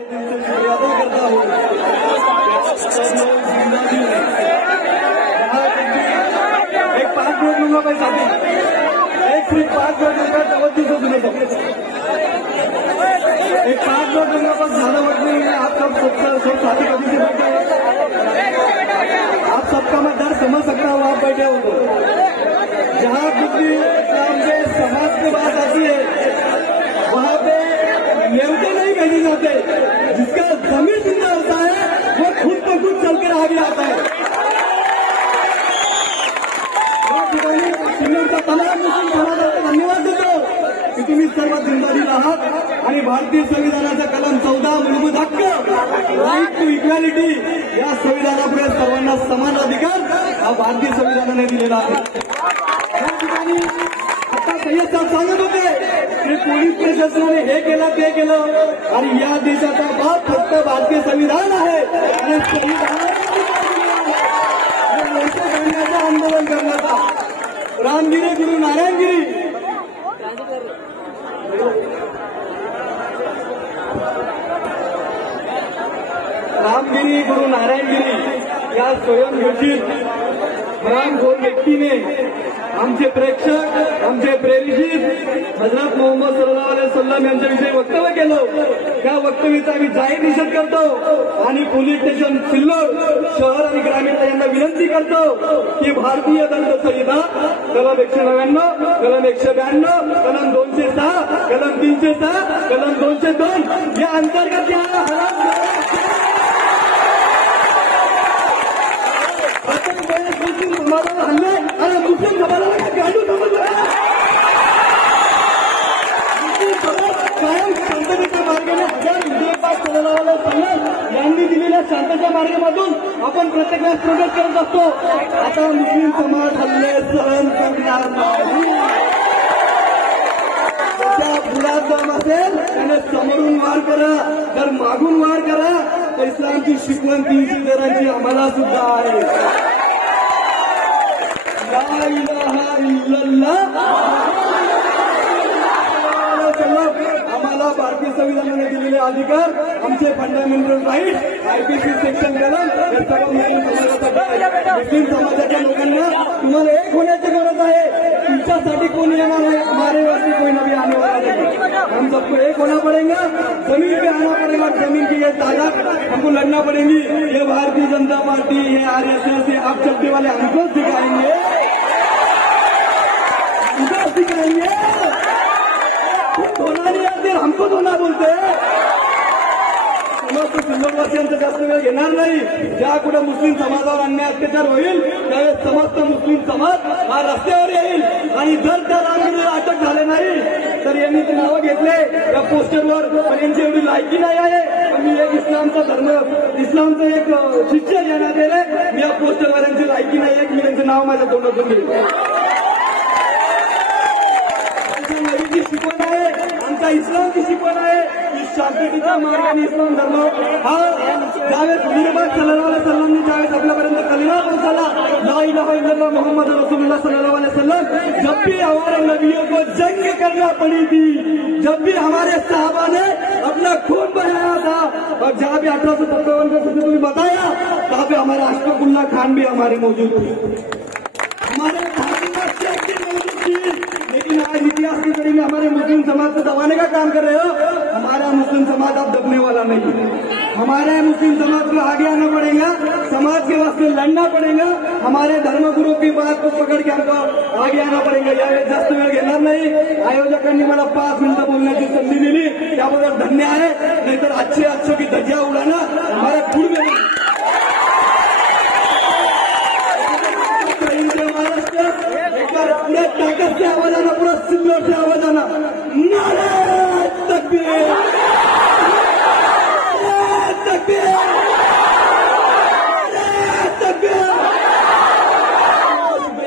दिल से शुक्रिया अदा करता हूँ। एक 5 मिनट लूंगा भाई साथी, एक सिर्फ 5 मिनट लूंगा, तवज्जो से सुने सब। एक 5 मिनट लूंगा, बस ज्यादा वक्त नहीं है। आप सब साथी कभी से बैठे हैं, आप सबका मैं दर्द समझ सकता हूँ। आप बैठे हो तो जहाँ कुछ भी इस्लाम के समाज की बात आती है वहाँ पे नेवते नहीं कहे जाते। जिसका जमीन जिंदा होता है वो खुद ब खुद चलकर आगे आता है। तमाम मुस्लिम समाजाला धन्यवाद देतो की तुम्ही सर्व जिंदारी आहात आणि भारतीय संविधानाचा कलम 14 मूलभूत हक्क, राईट टू इक्वॅलिटी, या संविधानापुढे सर्वांना समान अधिकार हा भारतीय संविधानाने दिलेला आहे। या ठिकाणी आता सय्यद साहेब सांगत होते की पोलीस प्रशासनाने हे केलं ते केलं आणि या देशाचा बाप फक्त भारतीय संविधान आहे आणि संविधानाचं आंदोलन करण्याचा रामगिरी गुरु नारायणगिरी रामगिरी गुरु नारायणगिरी या स्वयंघोषित बरामखोर व्यक्तीने आमचे प्रेक्षक, आमचे प्रेरित हजरत मोहम्मद सल्लल्लाहु अलैहि वसल्लम यांच्याविषयी वक्तव्य केलं। त्या वक्तव्याचा आम्ही जाहीर निषेध करतो आणि पोलीस स्टेशन सिल्लोड शहर आणि ग्रामीण यांना विनंती करतो की भारतीय दंड संहिता कलम 199, कलम 192, कलम 206, कलम 306, कलम 202 या अंतर्गत मुस्लिम समाजाला हल्ले आणि मुस्लिम समाजाला गाडू समजलं कायम शांततेच्या मार्गाने सल्लल्लाहु अलैहि वसल्लम यांनी दिलेल्या शांततेच्या मार्गामधून आपण प्रत्येक वेळेस प्रगत करत असतो। आता मुस्लिम समाज हल्ले सहन करणार नाही। त्या पुढात दम असेल त्याने समोरून वार करा, जर मागून वार करा तर इस्लामची शिकवण 300 दरांची आम्हाला सुद्धा आहे। ला इलाहा इल्लल्लाह आम्हाला भारतीय संविधानाने दिलेले अधिकार, आमचे फंडामेंटल राईट, आयपीसी सेक्शन कलम हे सर्व मुस्लिम समाजाच्या लोकांना तुम्हाला एक होण्याची गरज आहे। तुमच्यासाठी कोणी येणार आहे, हमारे वरती कोई नबी आने वाला नहीं। हम सबको एक होना पड़ेगा, जमीन पे आना पड़ेगा। जमीन की ये ताकत हमको लड़ना पड़ेगी। ये भारतीय जनता पार्टी, ये आरएसएस, ये आप चलते वाले हमको सिखाएंगे, इधर सिखाएंगे। धोना नहीं आते, हमको धोना बोलते हैं। समस्त सिल्लोडवासियांचा जास्त वेळ घेणार नाही। ज्या कुठे मुस्लिम समाजावर अन्याय अत्याचार होईल त्यावेळेस समस्त मुस्लिम समाज हा रस्त्यावर येईल आणि जर त्या रामगिरीला अटक झाले नाही तर यांनी ते नावं घेतले या पोस्टरवर, पण यांची एवढी लायकी नाही आहे। मी एक इस्लामचं एक शिक्षण घेण्यात गेले, मी या पोस्टरवर यांची लायकी नाही आहे की मी त्यांचं नाव माझ्या तोंडातून घेतलं। नबीची शिकवण आहे, आमचा इस्लामची शिकवण आहे की शांततेच्या मार्गाने इस्लाम धर्म हा ज्यावेळेस निर्माण सल्लल्लाहु अलैहि वसल्लमने ज्यावेळेस आपल्यापर्यंत कलिमा पोहोचला, ला इलाहा इल्लल्लाह मोहम्मद रसूलुल्लाह सल्लल्लाहु अलैहि वसल्लम, जब भी हमारे नबियों को जंग करना पड़ी थी, जब भी हमारे साहबा ने अपना खून बहाया था, और जहाँ भी 1857 का तुमने बताया वहाँ पे हमारा अशफाकुल्लाह खान भी हमारे मौजूद थे, हमारे लेकिन आज इतिहास की कड़ी में हमारे मुस्लिम समाज को दबाने का काम कर रहे हो। हमारा मुस्लिम समाज अब दबने वाला नहीं है। हमारे मुस्लिम समाज को आगे आना पड़ेगा, समाज के वास्ते लड़ना पड़ेगा। हमारे धर्मगुरु की बात को पकड़ के हमको आगे आना पड़ेगा। यावेळेस जास्त वेळ घेणार नाही। आयोजकांनी मला 5 मिनिटं बोलण्याची संधी दिली, त्याबद्दल धन्य आहे। नाहीतर अच्छे की धज्जियां उडाना हमारे पूर्व पूरे ताकत से आवाज आना, पूरा सिल्लोड से आवाज आना, नारे तकबीर, तकबीर, तकबीर।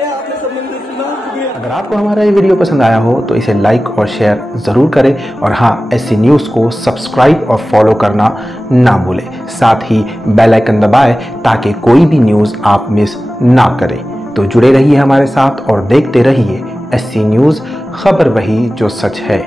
आपने संबंधित सुना। अगर आपको हमारा ये वीडियो पसंद आया हो तो इसे लाइक और शेयर ज़रूर करें, और हाँ, SC न्यूज़ को सब्सक्राइब और फॉलो करना ना भूलें। साथ ही बेल आइकन दबाएं ताकि कोई भी न्यूज़ आप मिस ना करें। तो जुड़े रहिए हमारे साथ और देखते रहिए SC न्यूज़, खबर वही जो सच है।